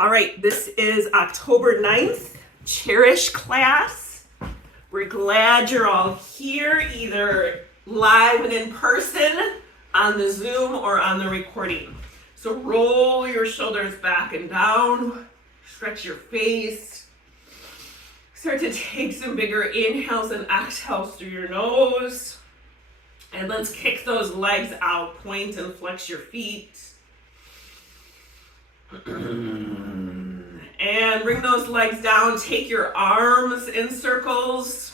All right, this is October 9th, Chairish class. We're glad you're all here, either live and in person, on the Zoom, or on the recording. So roll your shoulders back and down, stretch your face. Start to take some bigger inhales and exhales through your nose. And let's kick those legs out, point and flex your feet. And bring those legs down. Take your arms in circles.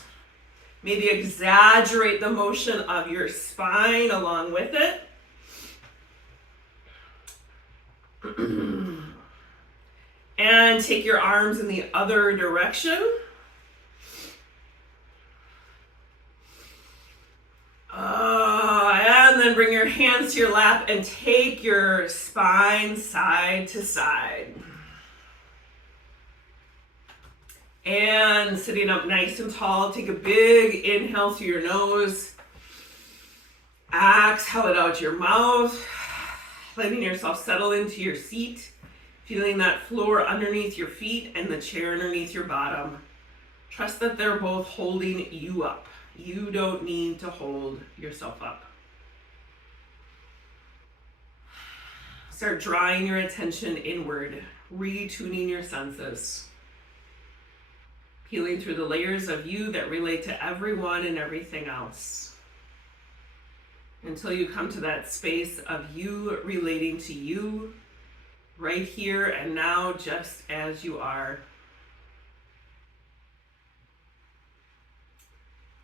Maybe exaggerate the motion of your spine along with it. And take your arms in the other direction. And then bring your hands to your lap and take your spine side to side. And sitting up nice and tall, take a big inhale through your nose. Exhale it out your mouth, letting yourself settle into your seat, feeling that floor underneath your feet and the chair underneath your bottom. Trust that they're both holding you up. You don't need to hold yourself up. Start drawing your attention inward, retuning your senses, peeling through the layers of you that relate to everyone and everything else, until you come to that space of you relating to you, right here and now, just as you are.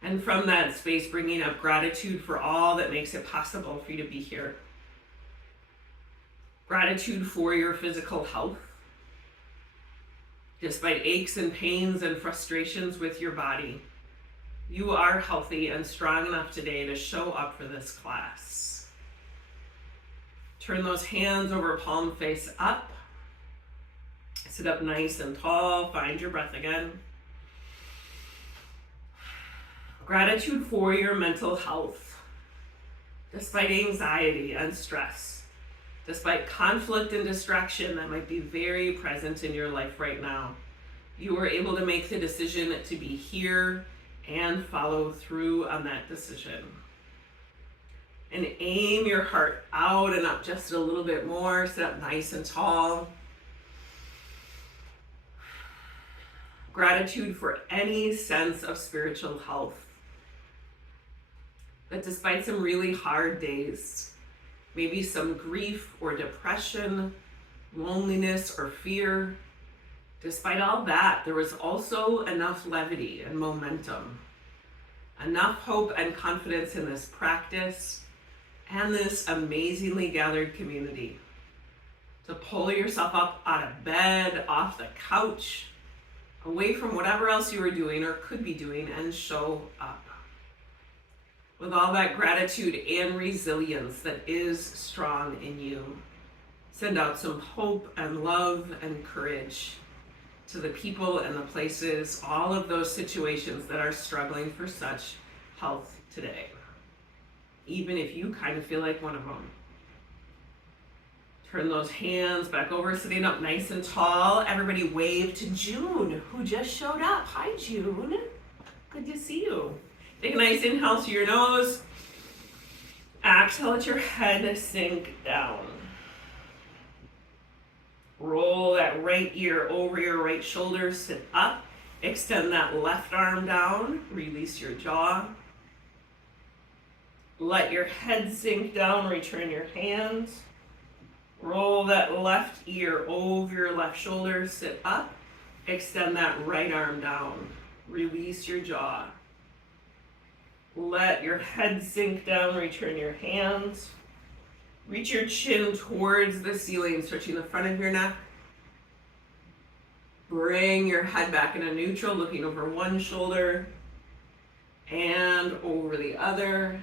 And from that space, bringing up gratitude for all that makes it possible for you to be here. Gratitude for your physical health. Despite aches and pains and frustrations with your body, you are healthy and strong enough today to show up for this class. Turn those hands over, palm face up. Sit up nice and tall. Find your breath again. Gratitude for your mental health. Despite anxiety and stress, despite conflict and distraction that might be very present in your life right now, you were able to make the decision to be here and follow through on that decision. And aim your heart out and up just a little bit more. Sit up nice and tall. Gratitude for any sense of spiritual health. That despite some really hard days, maybe some grief or depression, loneliness or fear, despite all that, there was also enough levity and momentum, enough hope and confidence in this practice and this amazingly gathered community to pull yourself up out of bed, off the couch, away from whatever else you were doing or could be doing, and show up. With all that gratitude and resilience that is strong in you, send out some hope and love and courage to the people and the places, all of those situations that are struggling for such health today, even if you kind of feel like one of them. Turn those hands back over, sitting up nice and tall. Everybody wave to June, who just showed up. Hi, June. Good to see you. Take a nice inhale through your nose. Exhale, let your head sink down. Roll that right ear over your right shoulder, sit up. Extend that left arm down, release your jaw. Let your head sink down, return your hands. Roll that left ear over your left shoulder, sit up. Extend that right arm down, release your jaw. Let your head sink down, return your hands. Reach your chin towards the ceiling, stretching the front of your neck. Bring your head back into neutral, looking over one shoulder and over the other.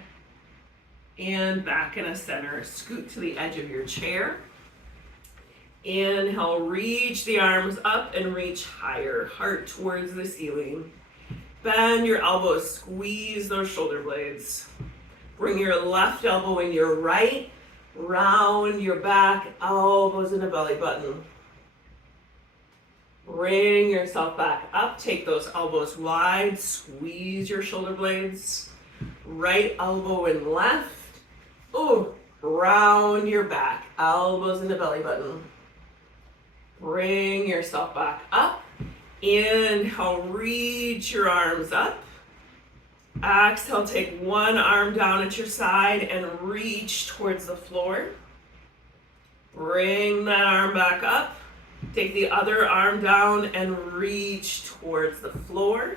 And back in a center. Scoot to the edge of your chair. Inhale, reach the arms up and reach higher, heart towards the ceiling. Bend your elbows, squeeze those shoulder blades. Bring your left elbow in your right, round your back, elbows in a belly button. Bring yourself back up. Take those elbows wide. Squeeze your shoulder blades. Right elbow and left. Oh, round your back. Elbows into belly button. Bring yourself back up. Inhale, reach your arms up. Exhale, take one arm down at your side and reach towards the floor. Bring that arm back up. Take the other arm down and reach towards the floor.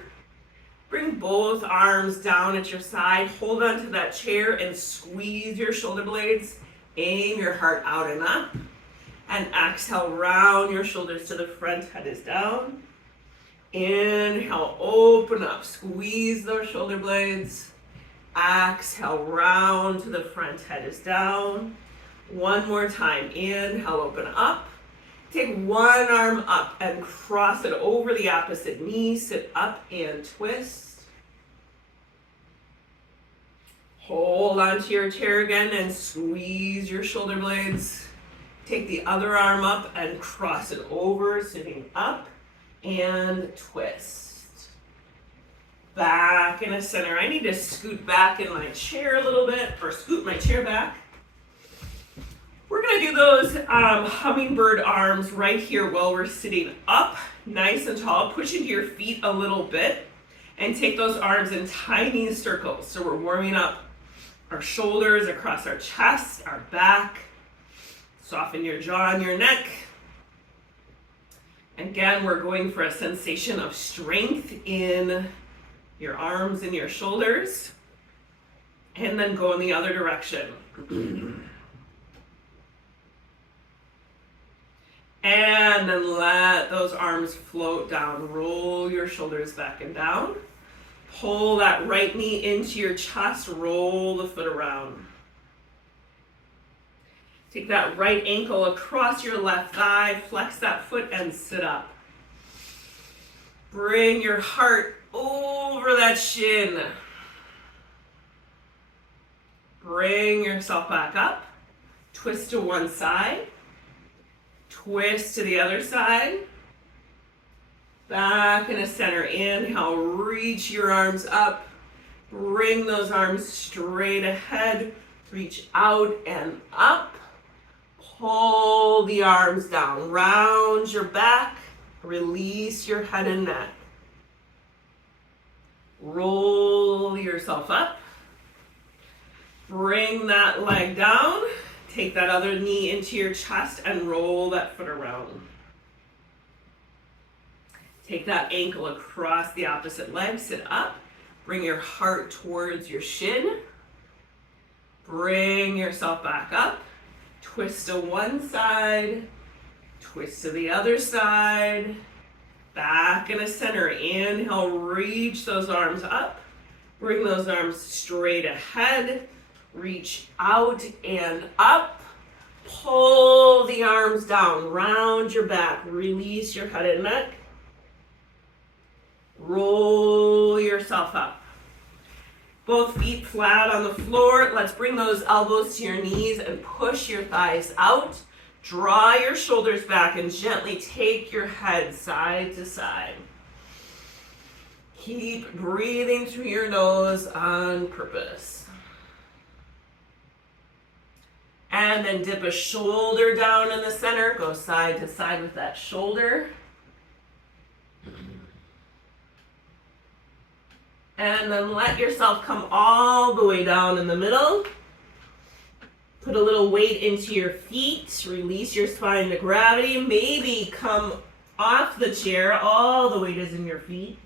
Bring both arms down at your side. Hold on to that chair and squeeze your shoulder blades. Aim your heart out and up. And exhale, round your shoulders to the front, head is down. Inhale, open up, squeeze those shoulder blades. Exhale, round to the front, head is down. One more time, inhale, open up. Take one arm up and cross it over the opposite knee. Sit up and twist. Hold onto your chair again and squeeze your shoulder blades. Take the other arm up and cross it over, sitting up and twist. Back in the center. I need to scoot back in my chair a little bit, or scoot my chair back. We're gonna do those hummingbird arms right here while we're sitting up, nice and tall. Push into your feet a little bit and take those arms in tiny circles. So we're warming up our shoulders across our chest, our back. Soften your jaw and your neck. Again, we're going for a sensation of strength in your arms and your shoulders. And then go in the other direction. And then let those arms float down. Roll your shoulders back and down. Pull that right knee into your chest. Roll the foot around. Take that right ankle across your left thigh. Flex that foot and sit up. Bring your heart over that shin. Bring yourself back up. Twist to one side. Twist to the other side. Back in the center. Inhale, reach your arms up. Bring those arms straight ahead. Reach out and up. Pull the arms down. Round your back. Release your head and neck. Roll yourself up. Bring that leg down. Take that other knee into your chest and roll that foot around. Take that ankle across the opposite leg. Sit up. Bring your heart towards your shin. Bring yourself back up. Twist to one side. Twist to the other side. Back in the center. Inhale, reach those arms up. Bring those arms straight ahead. Reach out and up. Pull the arms down. Round your back. Release your head and neck. Roll yourself up. Both feet flat on the floor. Let's bring those elbows to your knees and push your thighs out. Draw your shoulders back and gently take your head side to side. Keep breathing through your nose on purpose. And then dip a shoulder down in the center. Go side to side with that shoulder. And then let yourself come all the way down in the middle. Put a little weight into your feet. Release your spine to gravity. Maybe come off the chair. All the weight is in your feet.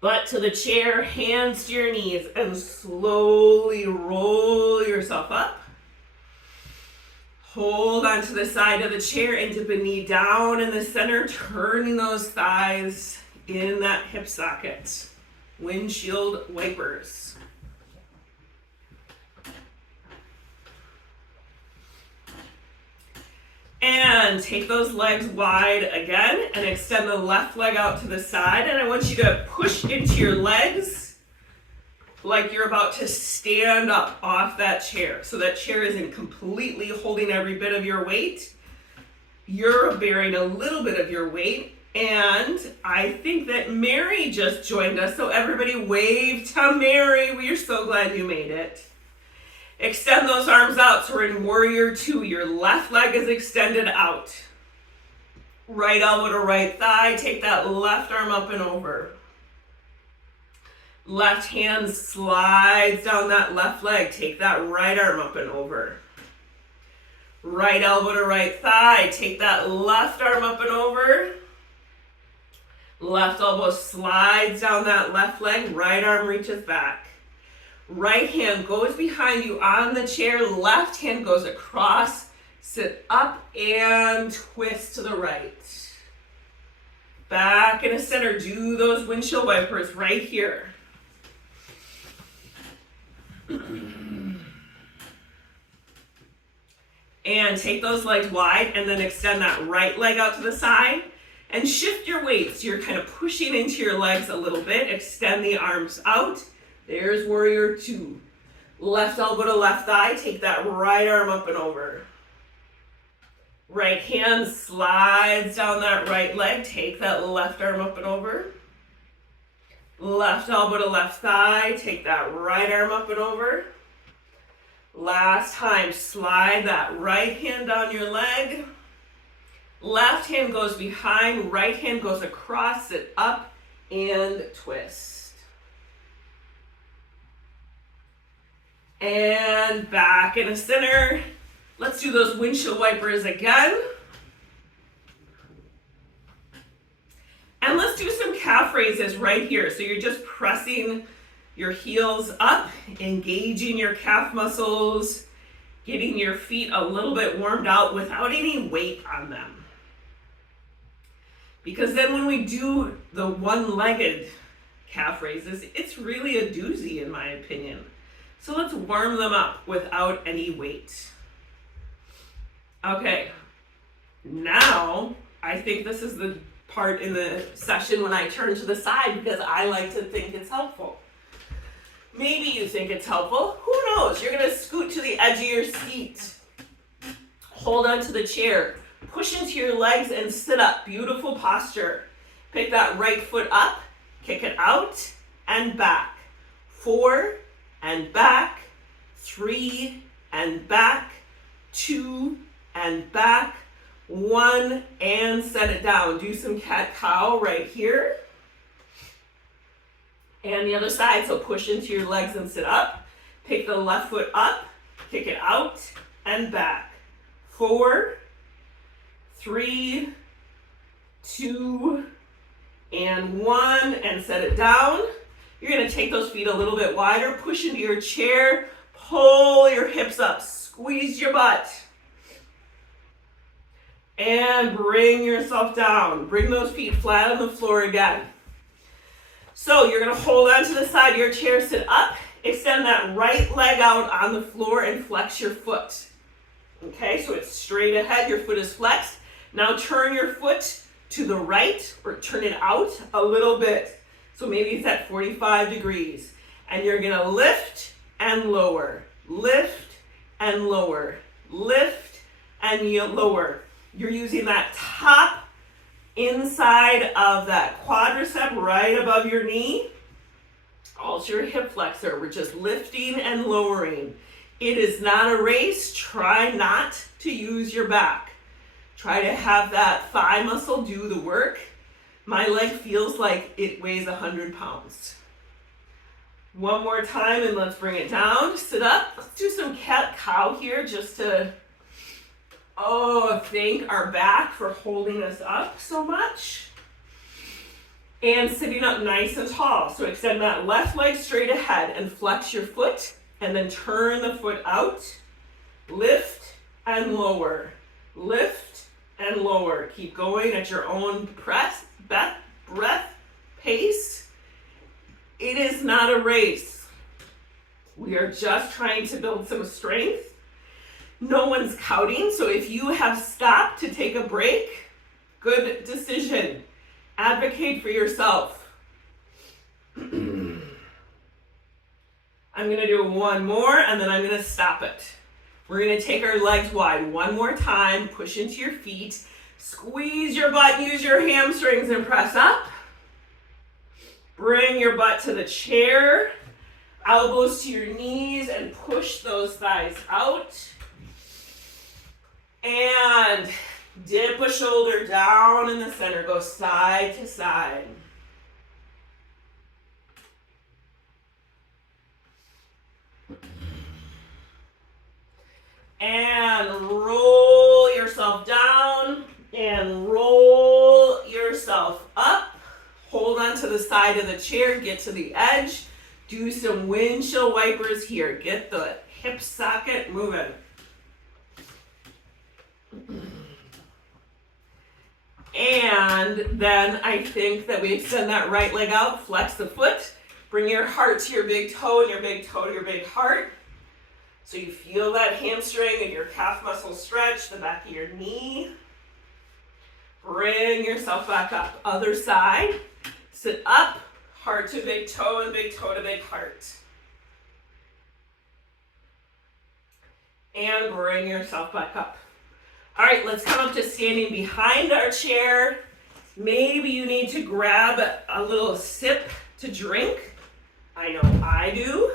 Butt to the chair, hands to your knees, and slowly roll yourself up. Hold onto the side of the chair and dip a knee down in the center, turning those thighs in that hip socket. Windshield wipers. And take those legs wide again and extend the left leg out to the side. And I want you to push into your legs like you're about to stand up off that chair. So that chair isn't completely holding every bit of your weight. You're bearing a little bit of your weight. And I think that Mary just joined us. So everybody wave to Mary. We are so glad you made it. Extend those arms out. So we're in warrior two. Your left leg is extended out. Right elbow to right thigh. Take that left arm up and over. Left hand slides down that left leg. Take that right arm up and over. Right elbow to right thigh. Take that left arm up and over. Left elbow slides down that left leg. Right arm reaches back. Right hand goes behind you on the chair. Left hand goes across. Sit up and twist to the right. Back in the center. Do those windshield wipers right here. And take those legs wide and then extend that right leg out to the side and shift your weight. So you're kind of pushing into your legs a little bit. Extend the arms out. There's warrior two. Left elbow to left thigh. Take that right arm up and over. Right hand slides down that right leg. Take that left arm up and over. Left elbow to left thigh. Take that right arm up and over. Last time, slide that right hand down your leg. Left hand goes behind, right hand goes across, sit up and twist. And back in the center. Let's do those windshield wipers again. And let's do some calf raises right here. So you're just pressing your heels up, engaging your calf muscles, getting your feet a little bit warmed out without any weight on them. Because then when we do the one-legged calf raises, it's really a doozy in my opinion. So let's warm them up without any weight. Okay, now I think this is the part in the session when I turn to the side because I like to think it's helpful. Maybe you think it's helpful. Who knows? You're going to scoot to the edge of your seat. Hold onto the chair. Push into your legs and sit up. Beautiful posture. Pick that right foot up. Kick it out and back. 4 and back. 3 and back. 2 and back. 1 and set it down. Do some cat-cow right here. And the other side, so push into your legs and sit up. Pick the left foot up, kick it out, and back. 4, 3, 2, and 1, and set it down. You're gonna take those feet a little bit wider, push into your chair, pull your hips up, squeeze your butt. And bring yourself down. Bring those feet flat on the floor again. So you're going to hold on to the side of your chair, sit up, extend that right leg out on the floor and flex your foot. Okay, so it's straight ahead, your foot is flexed. Now turn your foot to the right or turn it out a little bit. So maybe it's at 45 degrees. And you're going to lift and lower, lift and lower, lift and lower. You're using that top inside of that quadricep right above your knee. Also your hip flexor. We're just lifting and lowering. It is not a race. Try not to use your back. Try to have that thigh muscle do the work. My leg feels like it weighs 100 pounds. One more time and let's bring it down. Sit up. Let's do some cat-cow here just to thank our back for holding us up so much. And sitting up nice and tall. So extend that left leg straight ahead and flex your foot and then turn the foot out. Lift and lower. Lift and lower. Keep going at your own breath pace. It is not a race. We are just trying to build some strength. No one's counting, so if you have stopped to take a break, good decision. Advocate for yourself. I'm going to do one more and then I'm going to stop it. We're going to take our legs wide one more time, push into your feet, Squeeze your butt, use your hamstrings and press up. Bring your butt to the chair, elbows to your knees and push those thighs out. And dip a shoulder down in the center, go side to side. And roll yourself down and roll yourself up. Hold on to the side of the chair, get to the edge. Do some windshield wipers here. Get the hip socket moving. And then I think that we extend that right leg out, flex the foot, bring your heart to your big toe and your big toe to your big heart. So you feel that hamstring and your calf muscle stretch, the back of your knee. Bring yourself back up. Other side. Sit up, heart to big toe and big toe to big heart. And bring yourself back up. All right, let's come up to standing behind our chair. Maybe you need to grab a little sip to drink. I know I do.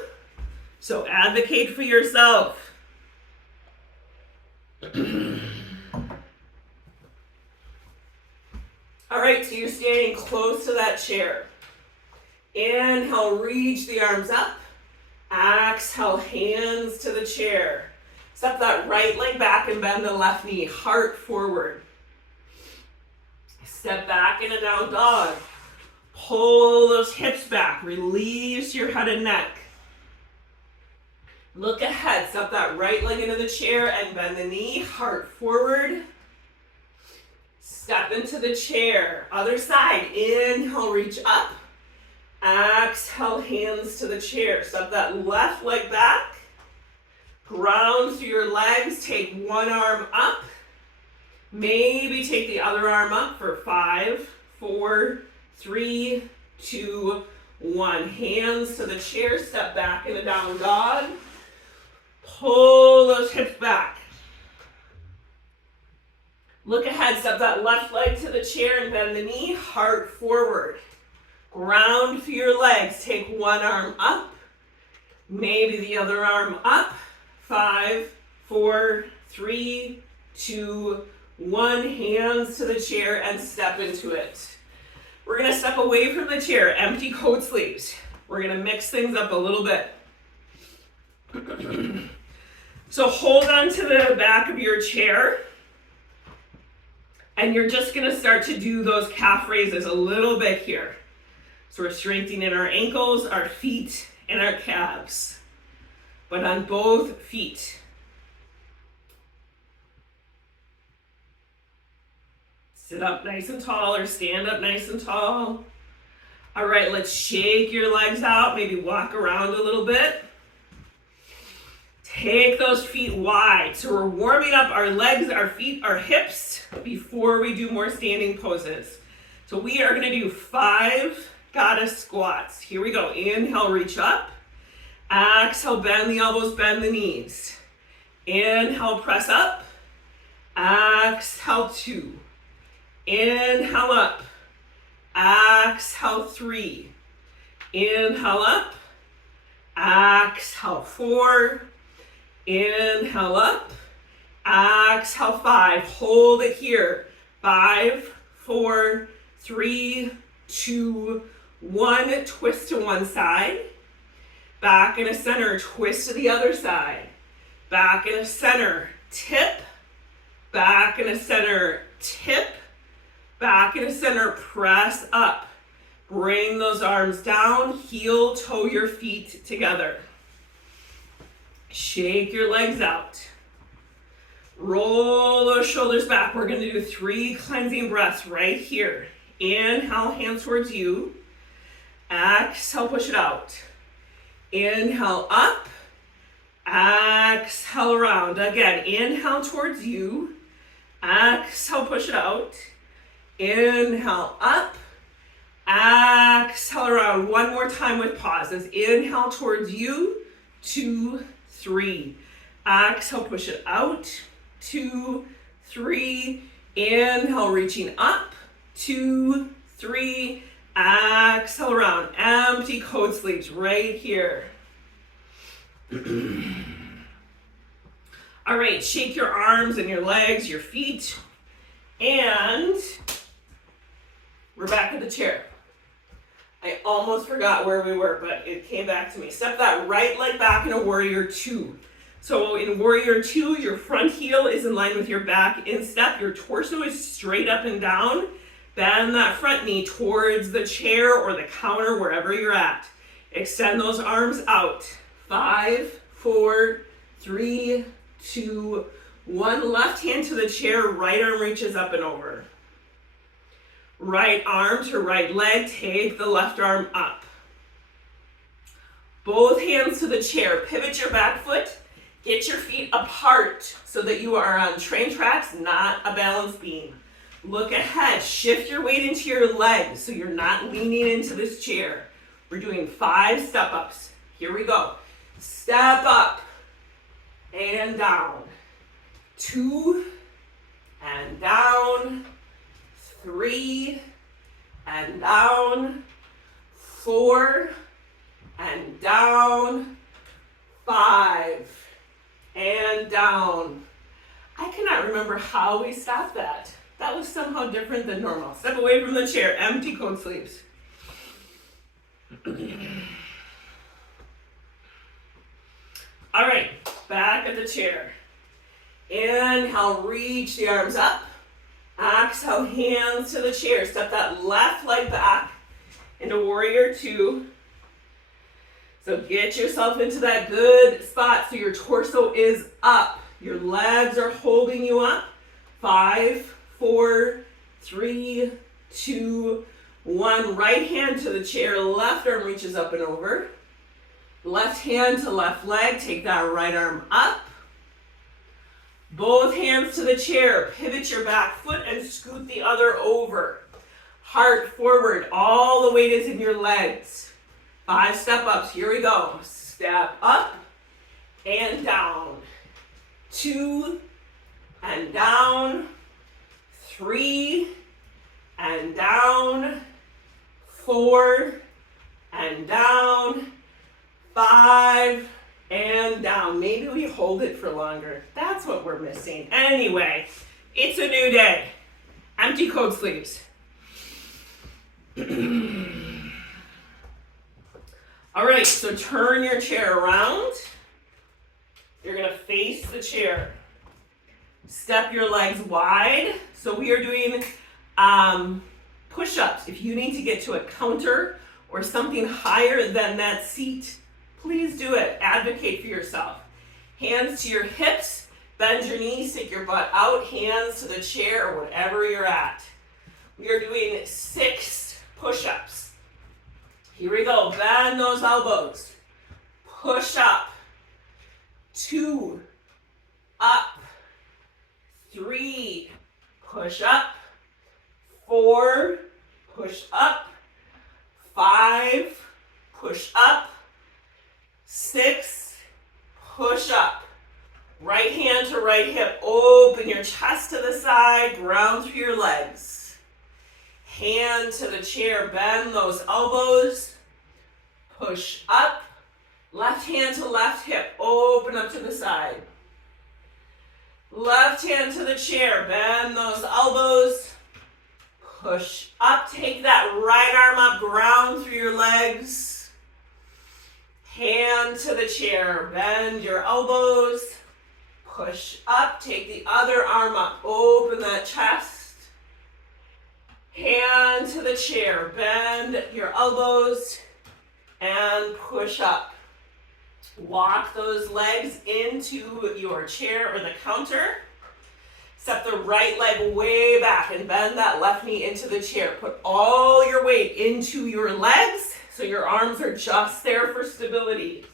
So advocate for yourself. All right, so you're standing close to that chair. Inhale, reach the arms up. Exhale, hands to the chair. Step that right leg back and bend the left knee, heart forward. Step back in a down dog. Pull those hips back, release your head and neck. Look ahead, step that right leg into the chair and bend the knee, heart forward. Step into the chair. Other side, inhale, reach up. Exhale, hands to the chair. Step that left leg back. Ground through your legs, take one arm up. Maybe take the other arm up for 5, 4, 3, 2, 1. Hands to the chair, step back in a down dog. Pull those hips back. Look ahead, step that left leg to the chair and bend the knee, heart forward. Ground through your legs, take one arm up. Maybe the other arm up. 5, 4, 3, 2, 1. Hands to the chair and step into it. We're going to step away from the chair, empty coat sleeves. We're going to mix things up a little bit. So hold on to the back of your chair. And you're just going to start to do those calf raises a little bit here. So we're strengthening our ankles, our feet, and our calves. But on both feet. Sit up nice and tall or stand up nice and tall. All right, let's shake your legs out. Maybe walk around a little bit. Take those feet wide. So we're warming up our legs, our feet, our hips before we do more standing poses. So we are going to do 5 goddess squats. Here we go. Inhale, reach up. Exhale, bend the elbows, bend the knees. Inhale, press up. Exhale, 2. Inhale up. Exhale, 3. Inhale up. Exhale, 4. Inhale up. Exhale, 5. Hold it here. 5, 4, 3, 2, 1. Twist to one side. Back in a center, twist to the other side. Back in a center, tip. Back in a center, tip. Back in a center, press up. Bring those arms down, heel, toe your feet together. Shake your legs out. Roll those shoulders back. We're going to do 3 cleansing breaths right here. Inhale, hands towards you. Exhale, push it out. Inhale up, exhale around. Again, inhale towards you, exhale, push it out. Inhale up, exhale around. One more time with pauses. Inhale towards you, 2, 3. Exhale, push it out, 2, 3. Inhale, reaching up. 2, 3. Exhale around. Empty coat sleeves right here. All right, shake your arms and your legs, your feet. And we're back at the chair. I almost forgot where we were, but it came back to me. Step that right leg back in a warrior 2. So in warrior 2, your front heel is in line with your back instep. Your torso is straight up and down. Bend that front knee towards the chair or the counter, wherever you're at. Extend those arms out. 5, 4, 3, 2, 1. Left hand to the chair, right arm reaches up and over. Right arm to right leg, take the left arm up. Both hands to the chair, pivot your back foot, get your feet apart so that you are on train tracks, not a balance beam. Look ahead, shift your weight into your legs so you're not leaning into this chair. We're doing 5 step ups. Here we go. Step up and down. 2 and down. 3 and down. 4 and down. 5 and down. I cannot remember how we stopped that. That was somehow different than normal. Step away from the chair, empty coat sleeves. All right, back at the chair. Inhale, reach the arms up. Exhale, hands to the chair. Step that left leg back into warrior 2. So get yourself into that good spot so your torso is up. Your legs are holding you up. 5, 4, 3, 2, 1. Right hand to the chair, left arm reaches up and over. Left hand to left leg, take that right arm up. Both hands to the chair, pivot your back foot and scoot the other over. Heart forward, all the weight is in your legs. 5 step ups, here we go. Step up and down. 2 and down. 3 and down. 4 and down. 5 and down. Maybe we hold it for longer. That's what we're missing. Anyway, it's a new day. Empty coat sleeves. All right, so turn your chair around. You're gonna face the chair. Step your legs wide. So we are doing push-ups. If you need to get to a counter or something higher than that seat, please do it. Advocate for yourself. Hands to your hips, bend your knees, stick your butt out, hands to the chair or whatever you're at. We are doing 6 push-ups. Here we go. Bend those elbows. Push up. 2. Up. 3. Push up. 4. Push up. 5. Push up. 6. Push up. Right hand to right hip. Open your chest to the side. Ground through your legs. Hand to the chair, bend those elbows, push up, left hand to left hip, open up to the side. Left hand to the chair, bend those elbows, push up, take that right arm up, ground through your legs. Hand to the chair, bend your elbows, push up, take the other arm up, open that chest. Hand to the chair, bend your elbows and push up. Walk those legs into your chair or the counter. Step the right leg way back and bend that left knee into the chair. Put all your weight into your legs so your arms are just there for stability.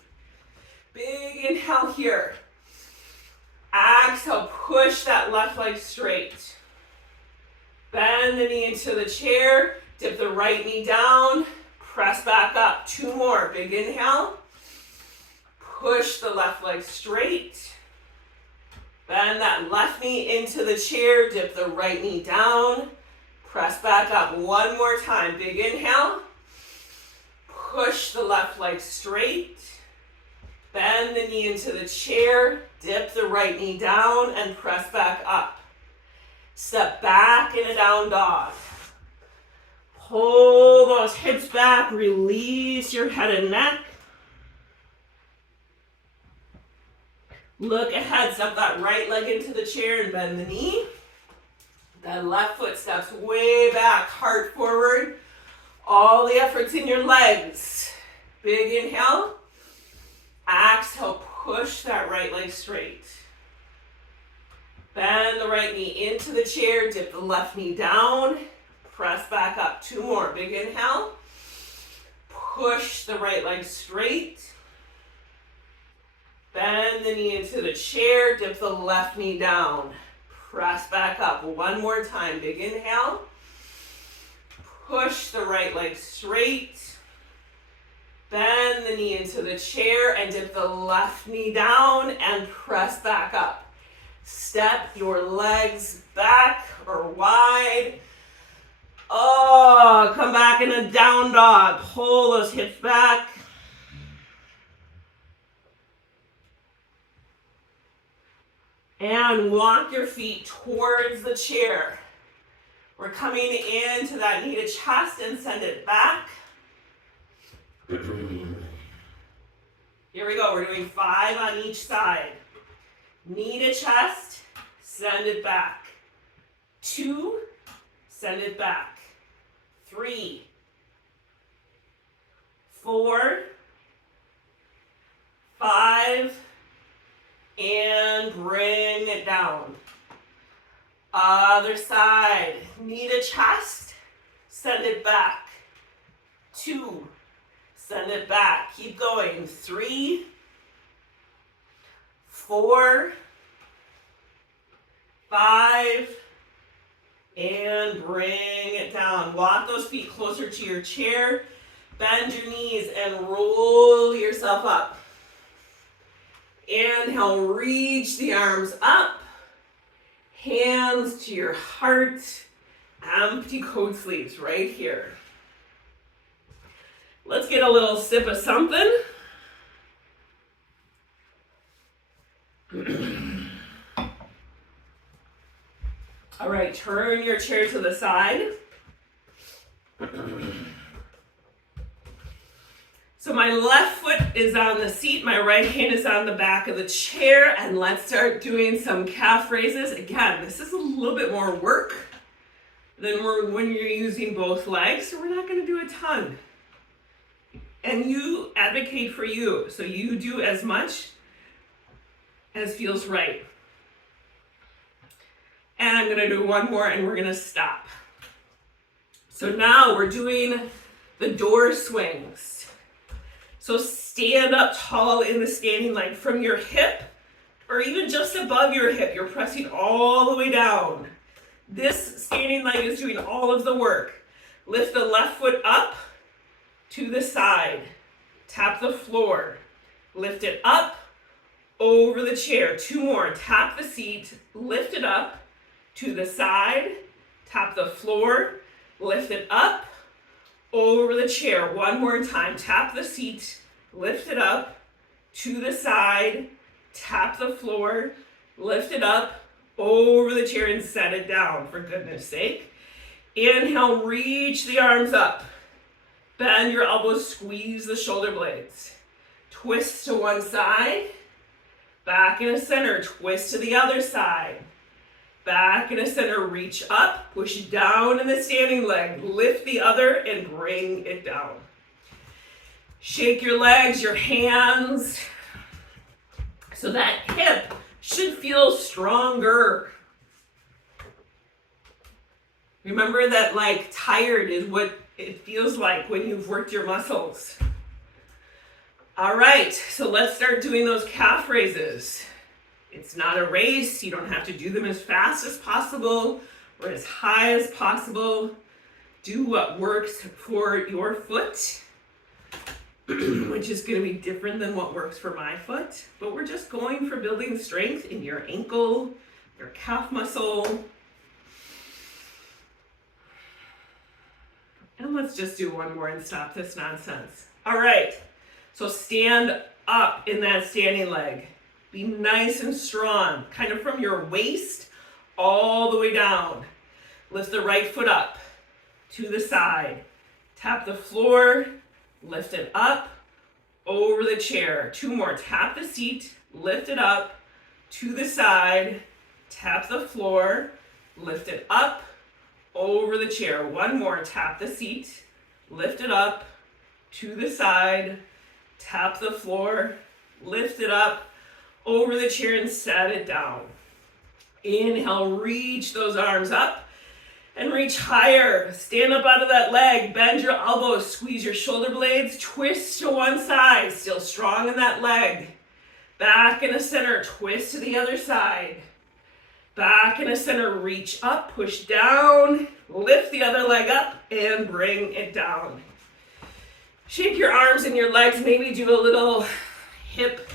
Big inhale here. Exhale, push that left leg straight. Bend the knee into the chair, dip the right knee down, press back up. 2 more, big inhale. Push the left leg straight. Bend that left knee into the chair, dip the right knee down, press back up. One more time, big inhale. Push the left leg straight. Bend the knee into the chair, dip the right knee down and press back up. Step back in a down dog. Pull those hips back, release your head and neck. Look ahead, step that right leg into the chair and bend the knee. That left foot steps way back, heart forward. All the effort's in your legs. Big inhale. Exhale, push that right leg straight. Bend the right knee into the chair, dip the left knee down, press back up. Two more, big inhale. Push the right leg straight. Bend the knee into the chair, dip the left knee down. Press back up. One more time. Big inhale. Push the right leg straight. Bend the knee into the chair and dip the left knee down and press back up. Step your legs back or wide. Oh, come back in a down dog. Pull those hips back. And walk your feet towards the chair. We're coming into that knee to chest and send it back. Here we go. We're doing 5 on each side. Knee to chest, send it back. 2, send it back. 3, 4, 5, and bring it down. Other side, knee to chest, send it back. 2, send it back. Keep going. 3, 4, 5, and bring it down. Walk those feet closer to your chair. Bend your knees and roll yourself up. Inhale, reach the arms up. Hands to your heart. Empty coat sleeves right here. Let's get a little sip of something. All right, turn your chair to the side. So my left foot is on the seat, my right hand is on the back of the chair, and let's start doing some calf raises. Again, this is a little bit more work than when you're using both legs, so we're not going to do a ton. And you advocate for you, so you do as much as feels right. And I'm going to do one more and we're going to stop. So now we're doing the door swings. So stand up tall in the standing leg from your hip or even just above your hip. You're pressing all the way down. This standing leg is doing all of the work. Lift the left foot up to the side. Tap the floor. Lift it up over the chair. 2 more. Tap the seat. Lift it up to the side. Tap the floor. Lift it up over the chair. 1 more time. Tap the seat, lift it up to the side, tap the floor, lift it up over the chair and set it down, for goodness sake. Inhale, reach the arms up. Bend your elbows, squeeze the shoulder blades. Twist to one side, back in a center, twist to the other side. Back in a center, reach up, push down in the standing leg, lift the other and bring it down. Shake your legs, your hands, so that hip should feel stronger. Remember that like tired is what it feels like when you've worked your muscles. All right, so let's start doing those calf raises. It's not a race. You don't have to do them as fast as possible or as high as possible. Do what works for your foot. which is going to be different than what works for my foot. But we're just going for building strength in your ankle, your calf muscle. And let's just do one more and stop this nonsense. All right, so stand up in that standing leg. Be nice and strong, kind of from your waist all the way down. Lift the right foot up to the side. Tap the floor, lift it up, over the chair. 2 more, tap the seat, lift it up, to the side, tap the floor, lift it up, over the chair. 1 more, tap the seat, lift it up, to the side, tap the floor, lift it up, over the chair and set it down. Inhale, reach those arms up and reach higher. Stand up out of that leg, bend your elbows, squeeze your shoulder blades, twist to one side, still strong in that leg. Back in the center, twist to the other side. Back in the center, reach up, push down, lift the other leg up and bring it down. Shake your arms and your legs, maybe do a little hip,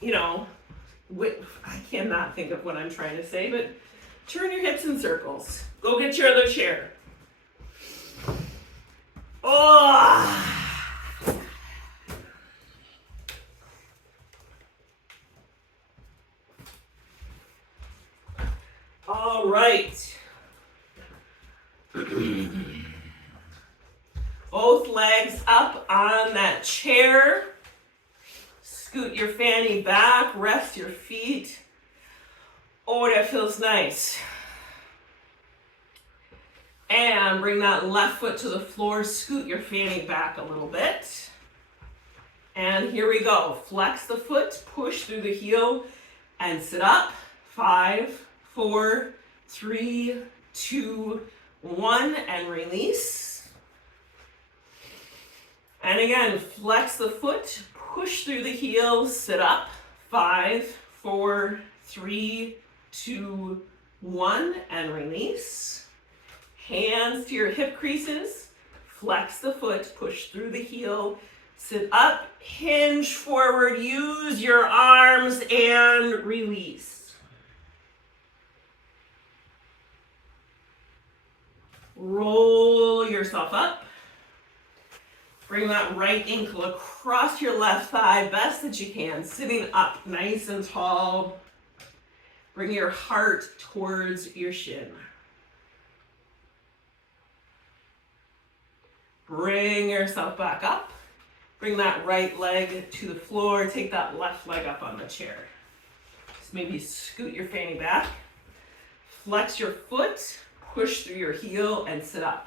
I cannot think of what I'm trying to say, but turn your hips in circles. Go get your other chair. Oh! All right. Both legs up on that chair. Scoot your fanny back, rest your feet. Oh, that feels nice. And bring that left foot to the floor, scoot your fanny back a little bit. And here we go. Flex the foot, push through the heel, and sit up. 5, 4, 3, 2, 1, and release. And again, flex the foot, push through the heel, sit up. 5, 4, 3, 2, 1, and release. Hands to your hip creases, flex the foot, push through the heel, sit up, hinge forward, use your arms, and release. Roll yourself up. Bring that right ankle across your left thigh, best that you can, sitting up nice and tall. Bring your heart towards your shin. Bring yourself back up. Bring that right leg to the floor. Take that left leg up on the chair. Just maybe scoot your fanny back. Flex your foot. Push through your heel and sit up.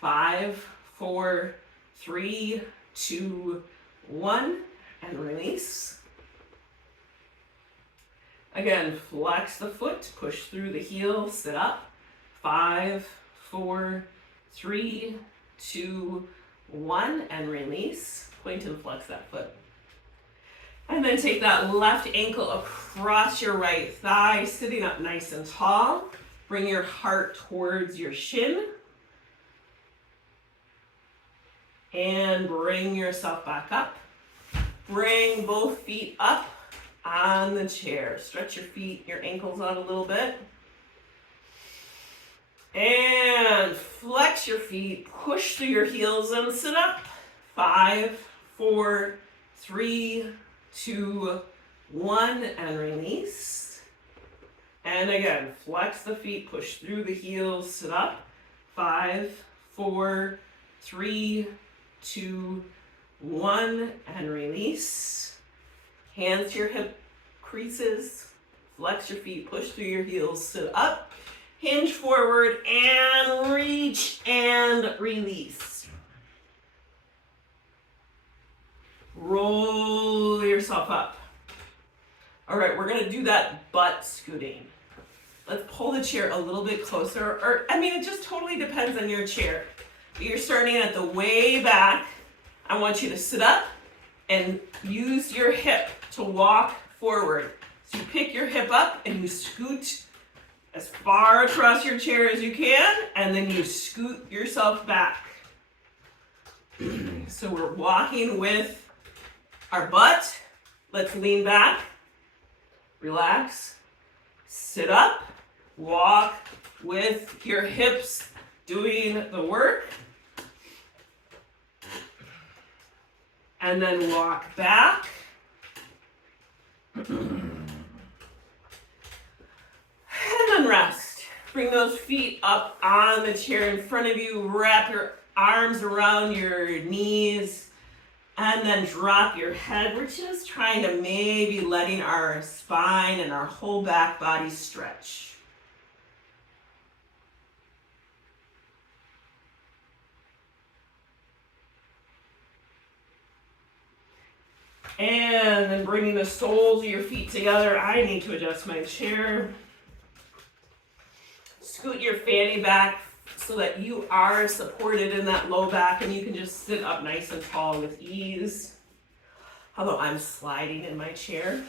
5, 4, 3, 2, 1, and release. Again, flex the foot. Push through the heel. Sit up. 5, 4, 3, 2, 1, and release. Point and flex that foot. And then take that left ankle across your right thigh, sitting up nice and tall. Bring your heart towards your shin. And bring yourself back up. Bring both feet up on the chair. Stretch your feet, your ankles out a little bit. And flex your feet, push through your heels and sit up. 5, 4, 3, 2, 1, and release. And again, flex the feet, push through the heels, sit up. 5, 4, 3, 2, 1, and release. Hands to your hip creases, flex your feet, push through your heels, sit up. Hinge forward and reach and release. Roll yourself up. All right, we're gonna do that butt scooting. Let's pull the chair a little bit closer, it just totally depends on your chair. But you're starting at the way back. I want you to sit up and use your hip to walk forward. So you pick your hip up and you scoot as far across your chair as you can, and then you scoot yourself back. So we're walking with our butt. Let's lean back, relax, sit up, walk with your hips doing the work. And then walk back. And then rest. Bring those feet up on the chair in front of you. Wrap your arms around your knees. And then drop your head. We're just trying to maybe letting our spine and our whole back body stretch. And then bringing the soles of your feet together. I need to adjust my chair. Scoot your fanny back so that you are supported in that low back and you can just sit up nice and tall with ease. Although I'm sliding in my chair.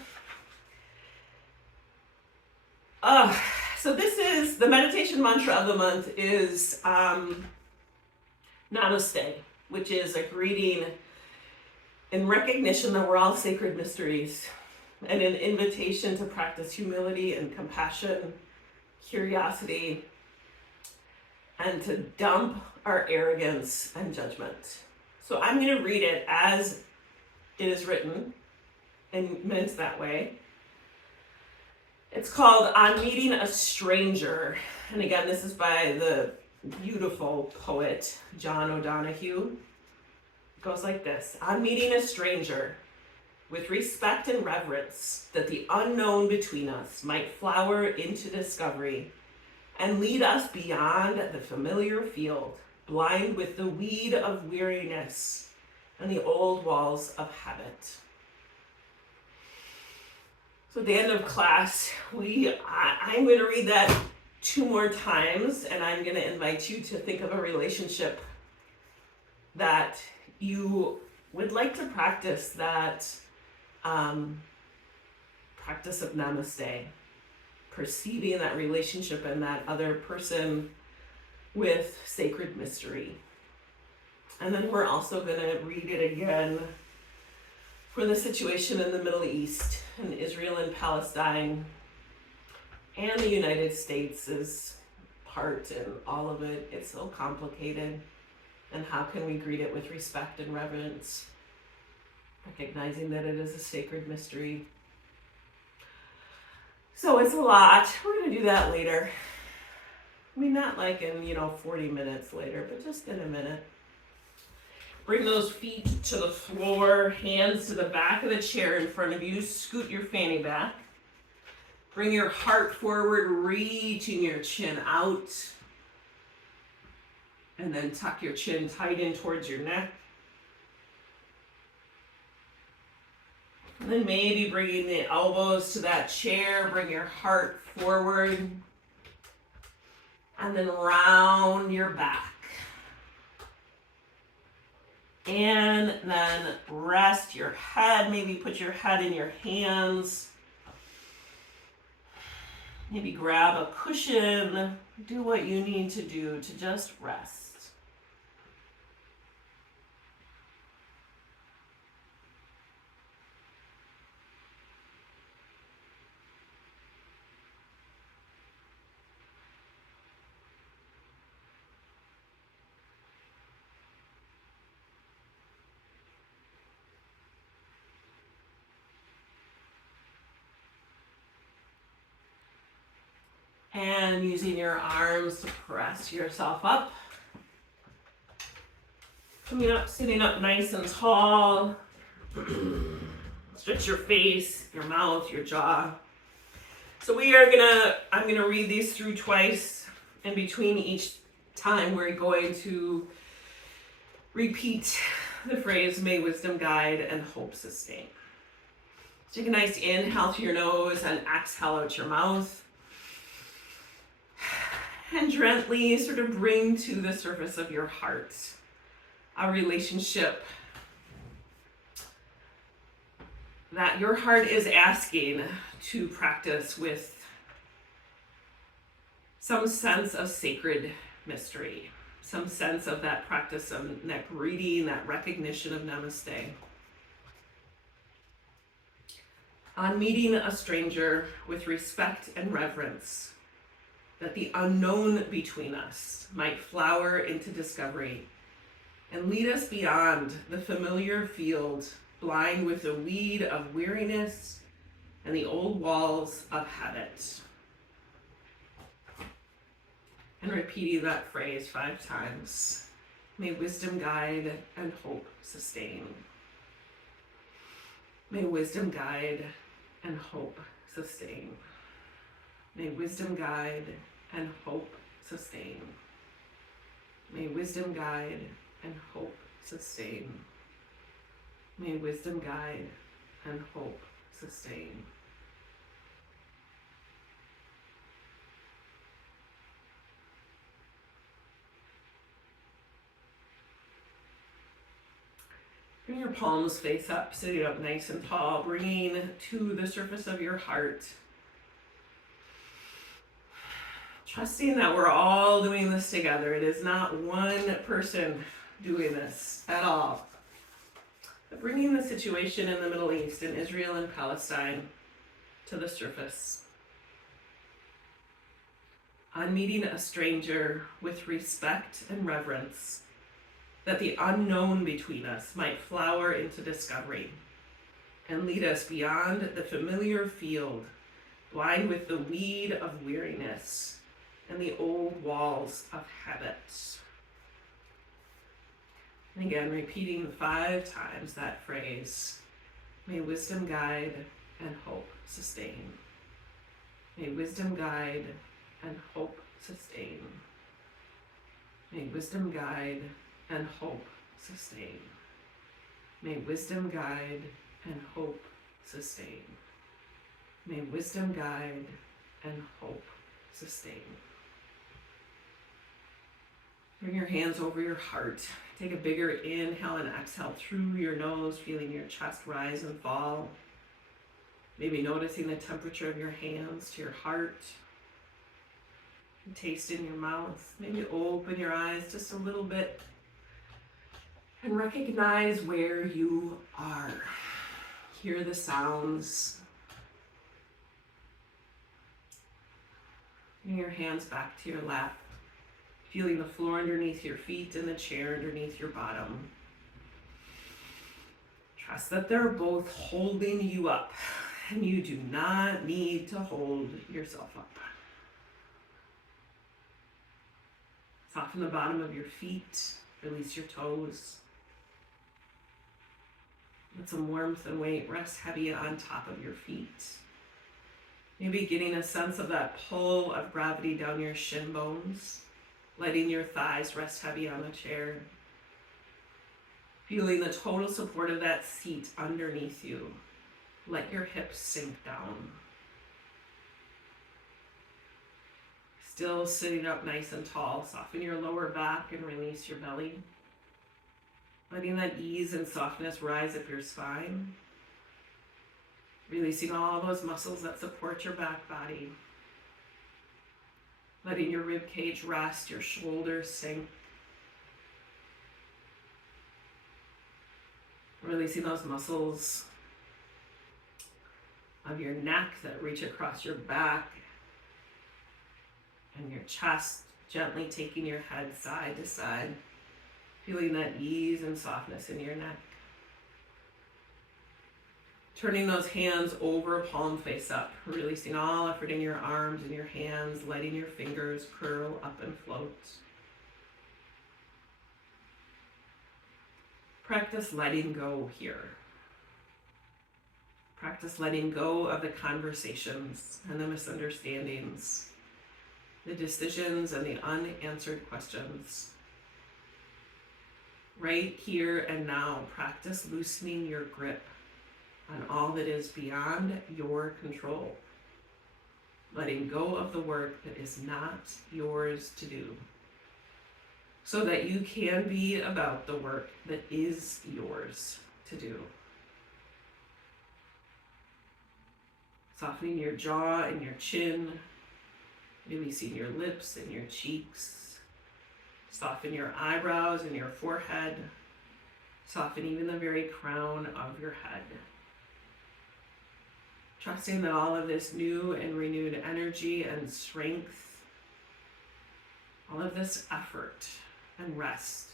So this is, the meditation mantra of the month is Namaste, which is a greeting in recognition that we're all sacred mysteries, and an invitation to practice humility and compassion, curiosity, and to dump our arrogance and judgment. So I'm going to read it as it is written and meant that way. It's called On Meeting a Stranger. And again, this is by the beautiful poet John O'Donohue. Goes like this. On meeting a stranger, with respect and reverence, that the unknown between us might flower into discovery and lead us beyond the familiar field, blind with the weed of weariness and the old walls of habit. So at the end of class, I'm going to read that 2 more times, and I'm going to invite you to think of a relationship that you would like to practice, that practice of Namaste, perceiving that relationship and that other person with sacred mystery. And then we're also going to read it again for the situation in the Middle East, and Israel and Palestine, and the United States is part in all of it. It's so complicated. And how can we greet it with respect and reverence, recognizing that it is a sacred mystery. So it's a lot. We're going to do that later. I mean, not like in, 40 minutes later, but just in a minute. Bring those feet to the floor, hands to the back of the chair in front of you. Scoot your fanny back. Bring your heart forward, reaching your chin out. And then tuck your chin tight in towards your neck. And then maybe bringing the elbows to that chair, bring your heart forward. And then round your back. And then rest your head. Maybe put your head in your hands. Maybe grab a cushion. Do what you need to do to just rest. And using your arms to press yourself up. Coming up, sitting up nice and tall. Stretch your face, your mouth, your jaw. So I'm gonna read these through twice. In between each time, we're going to repeat the phrase, may wisdom guide and hope sustain. Take a nice inhale through your nose and exhale out your mouth. And gently sort of bring to the surface of your heart a relationship that your heart is asking to practice with some sense of sacred mystery. some sense of that practice of neck reading, that recognition of namaste. On meeting a stranger with respect and reverence, that the unknown between us might flower into discovery and lead us beyond the familiar field, blind with the weed of weariness and the old walls of habit. And repeating that phrase 5 times. May wisdom guide and hope sustain. May wisdom guide and hope sustain. May wisdom guide and hope sustain. May wisdom guide and hope sustain. May wisdom guide and hope sustain. Bring your palms face up, sitting up nice and tall, bringing to the surface of your heart. Trusting that we're all doing this together. It is not one person doing this at all. But bringing the situation in the Middle East, in Israel and Palestine, to the surface. On meeting a stranger with respect and reverence, that the unknown between us might flower into discovery and lead us beyond the familiar field, blind with the weed of weariness and the old walls of habits. And again, repeating 5 times that phrase, may wisdom guide and hope sustain. May wisdom guide and hope sustain. May wisdom guide and hope sustain. May wisdom guide and hope sustain. May wisdom guide and hope sustain. Bring your hands over your heart. Take a bigger inhale and exhale through your nose, feeling your chest rise and fall. Maybe noticing the temperature of your hands to your heart. And taste in your mouth. Maybe open your eyes just a little bit and recognize where you are. Hear the sounds. Bring your hands back to your lap, feeling the floor underneath your feet and the chair underneath your bottom. Trust that they're both holding you up, and you do not need to hold yourself up. Soften the bottom of your feet, release your toes. Let some warmth and weight rest heavy on top of your feet. Maybe getting a sense of that pull of gravity down your shin bones, letting your thighs rest heavy on the chair. Feeling the total support of that seat underneath you. Let your hips sink down. Still sitting up nice and tall, soften your lower back and release your belly. Letting that ease and softness rise up your spine. Releasing all those muscles that support your back body. Letting your rib cage rest, your shoulders sink. Releasing those muscles of your neck that reach across your back and your chest, gently taking your head side to side. Feeling that ease and softness in your neck. Turning those hands over, palm face up, releasing all effort in your arms and your hands, letting your fingers curl up and float. Practice letting go here. Practice letting go of the conversations and the misunderstandings, the decisions and the unanswered questions. Right here and now, practice loosening your grip on all that is beyond your control. Letting go of the work that is not yours to do, so that you can be about the work that is yours to do. Softening your jaw and your chin, releasing your lips and your cheeks. Soften your eyebrows and your forehead. Soften even the very crown of your head. Trusting that all of this new and renewed energy and strength, all of this effort and rest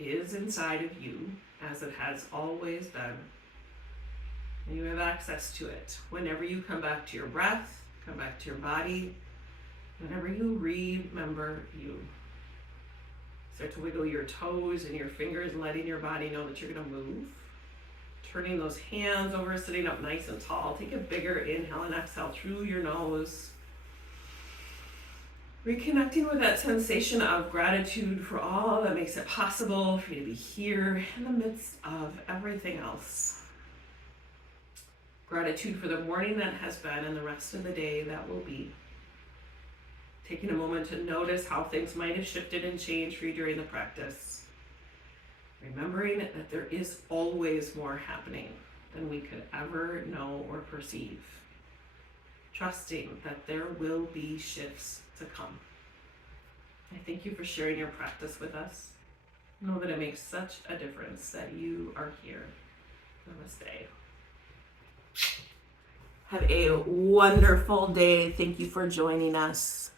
is inside of you, as it has always been. And you have access to it whenever you come back to your breath, come back to your body, whenever you remember you. Start to wiggle your toes and your fingers, letting your body know that you're going to move. Turning those hands over, sitting up nice and tall. Take a bigger inhale and exhale through your nose. Reconnecting with that sensation of gratitude for all that makes it possible for you to be here in the midst of everything else. Gratitude for the morning that has been and the rest of the day that will be. Taking a moment to notice how things might have shifted and changed for you during the practice. Remembering that there is always more happening than we could ever know or perceive. Trusting that there will be shifts to come. I thank you for sharing your practice with us. Know that it makes such a difference that you are here. Namaste. Have a wonderful day. Thank you for joining us.